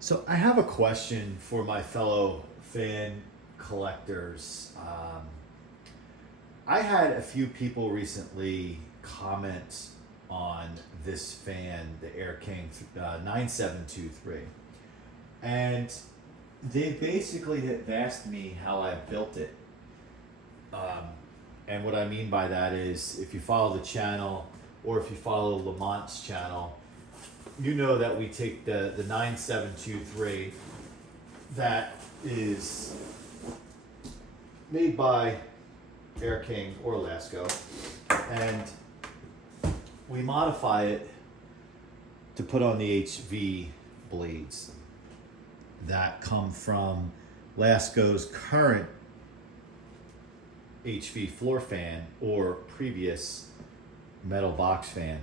So I have a question for my fellow fan collectors. I had a few people recently comment on this fan, the Air King 9723, and they basically have asked me how I built it. Um, and what I mean by that is, if you follow the channel or if you follow Lamont's channel, you know that we take the 9723 that is made by Air King or Lasko, and we modify it to put on the HV blades that come from Lasko's current HV floor fan or previous metal box fan,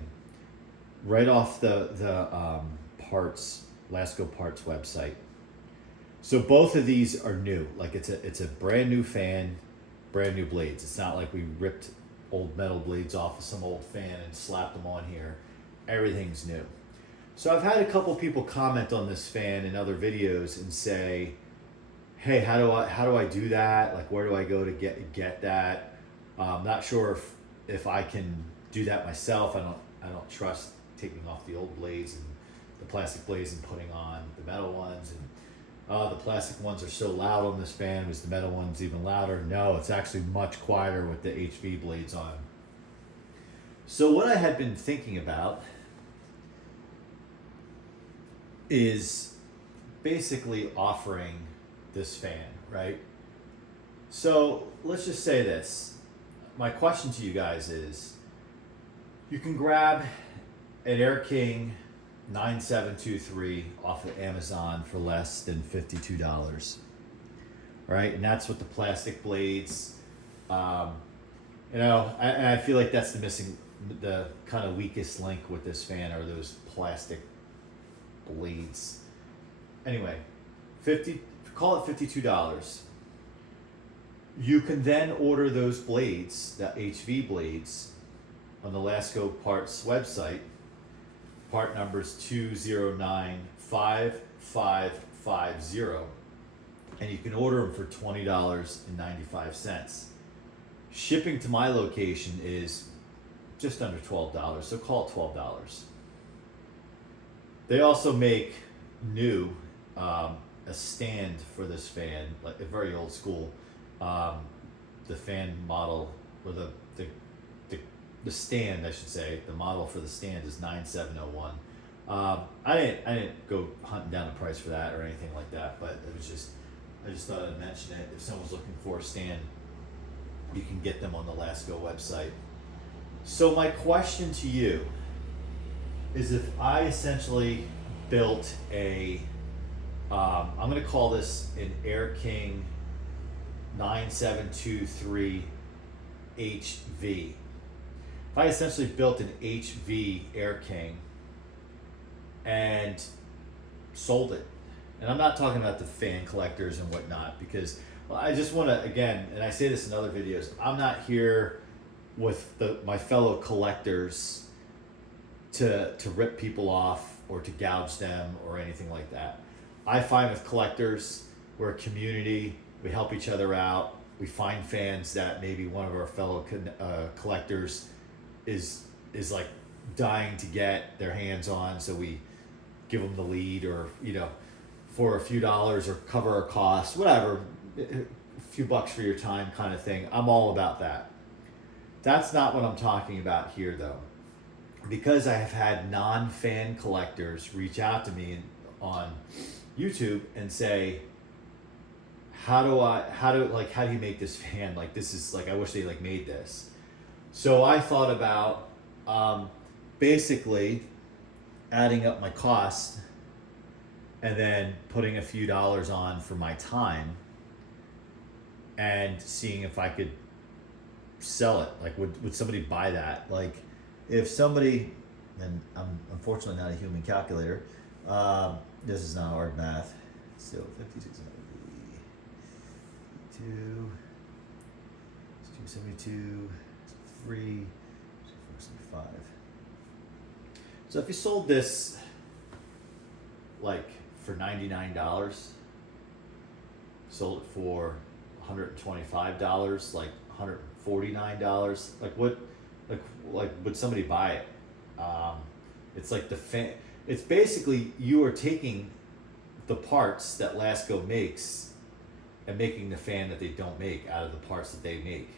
right off the parts Lasko parts website. So both of these are new. Like it's a brand new fan, brand new blades. It's not like we ripped old metal blades off of some old fan and slapped them on here. Everything's new. So I've had a couple people comment on this fan in other videos and say, "Hey, how do I do that? Like, where do I go to get that? Not sure if I can do that myself. I don't trust taking off the old blades and the plastic blades and putting on the metal ones, and the plastic ones are so loud on this fan. Was the metal ones even louder? No, it's actually much quieter with the HV blades on." So what I had been thinking about is basically offering this fan, right? So let's just say this. My question to you guys is, you can grab an Air King 9723 off of Amazon for less than $52, right? And that's with the plastic blades. I feel like that's the kind of weakest link with this fan are those plastic blades. Anyway, call it $52. You can then order those blades, the HV blades, on the Lasko Parts website. Part number is 2095550, and you can order them for $20.95. Shipping to my location is just under $12, so call it $12. They also make new a stand for this fan, like a very old school. The fan model, or the stand, I should say, the model for the stand is 9701. I didn't go hunting down a price for that or anything like that, but I just thought I'd mention it. If someone's looking for a stand, you can get them on the Lasko website. So my question to you is, if I essentially built I'm going to call this an Air King 9723 HV. If I essentially built an HV Air King and sold it, and I'm not talking about the fan collectors and whatnot, because I just want to, again, and I say this in other videos, I'm not here with my fellow collectors to rip people off or to gouge them or anything like that. I find with collectors, we're a community, we help each other out, we find fans that maybe one of our fellow collectors is like dying to get their hands on, so we give them the lead, or for a few dollars, or cover our costs, whatever, a few bucks for your time kind of thing. I'm all about that. That's not what I'm talking about here, though, because I have had non-fan collectors reach out to me on YouTube and say, how do you make this fan? Like, this is like, I wish they made this. So I thought about basically adding up my cost and then putting a few dollars on for my time and seeing if I could sell it. Like, would somebody buy that? Like, if somebody, and I'm unfortunately not a human calculator, this is not hard math. So 56, 272, 3, 475. So if you sold this like for $99. Sold it for $125, like $149. Like what? Like would somebody buy it? It's like the fan. It's basically you are taking the parts that Lasko makes and making the fan that they don't make out of the parts that they make.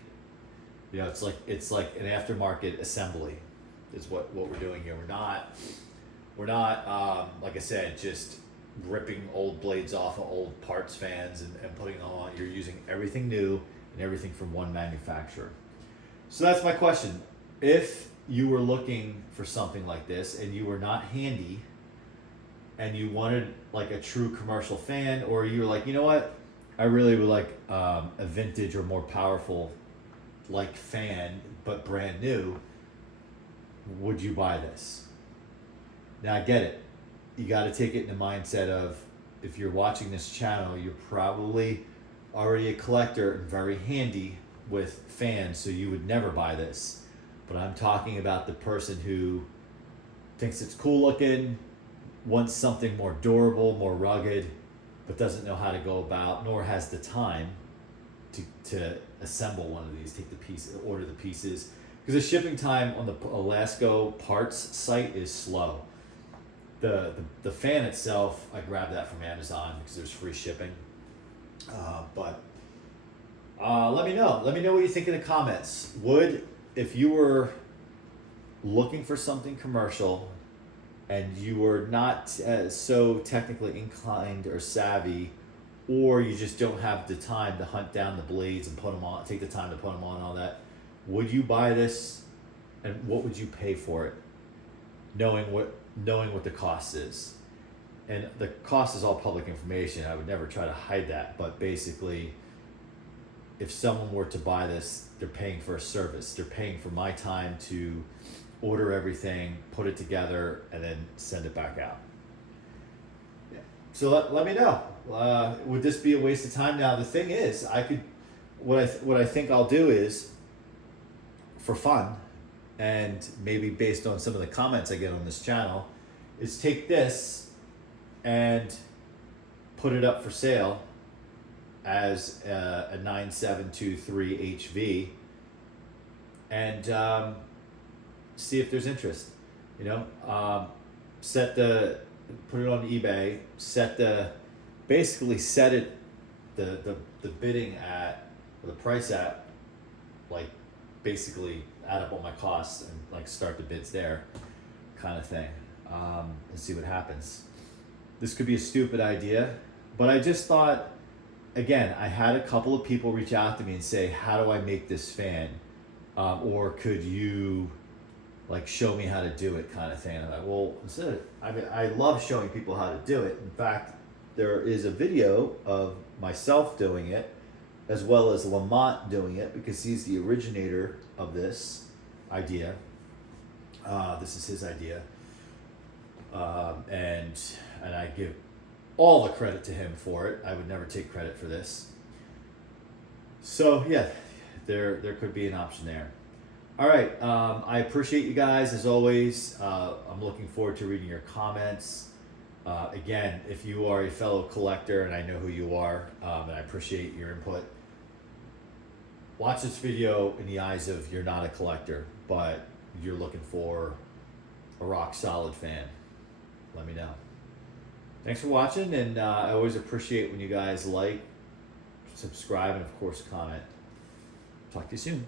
You know, it's like an aftermarket assembly, is what we're doing here. We're not like I said, just ripping old blades off of old parts fans and putting them on. You're using everything new and everything from one manufacturer. So that's my question. If you were looking for something like this and you were not handy and you wanted like a true commercial fan, or you were like, you know what, I really would like a vintage or more powerful like fan but brand new, would you buy this? Now I get it. You got to take it in the mindset of, if you're watching this channel, you're probably already a collector and very handy with fans, so you would never buy this. But I'm talking about the person who thinks it's cool looking, wants something more durable, more rugged, but doesn't know how to go about, nor has the time to assemble one of these, take the piece, order the pieces. Because the shipping time on the Lasko parts site is slow. The fan itself, I grabbed that from Amazon because there's free shipping. But let me know. Let me know what you think in the comments. If you were looking for something commercial and you were not so technically inclined or savvy, or you just don't have the time to hunt down the blades and put them on, take the time to put them on, all that, would you buy this, and what would you pay for it, knowing what the cost is? And the cost is all public information. I would never try to hide that, but basically, if someone were to buy this, they're paying for a service. They're paying for my time to order everything, put it together, and then send it back out. Yeah. So let me know. Would this be a waste of time? Now the thing is, what I think I'll do is, for fun, and maybe based on some of the comments I get on this channel, is take this and put it up for sale as a 9723 HV, and see if there's interest. You know, put it on eBay, basically set it the bidding at, or the price at, like basically add up all my costs and like start the bids there, kind of thing, and see what happens. This could be a stupid idea, but I just thought, again, I had a couple of people reach out to me and say, how do I make this fan? Or could you like show me how to do it, kind of thing. And I'm like, well, I love showing people how to do it. In fact, there is a video of myself doing it, as well as Lamont doing it, because he's the originator of this idea. This is his idea. And I give all the credit to him for it. I would never take credit for this. So yeah, there could be an option there. All right, I appreciate you guys as always. I'm looking forward to reading your comments. Again, if you are a fellow collector, and I know who you are, and I appreciate your input, watch this video in the eyes of, you're not a collector, but you're looking for a rock solid fan. Let me know. Thanks for watching, and I always appreciate when you guys like, subscribe, and of course comment. Talk to you soon.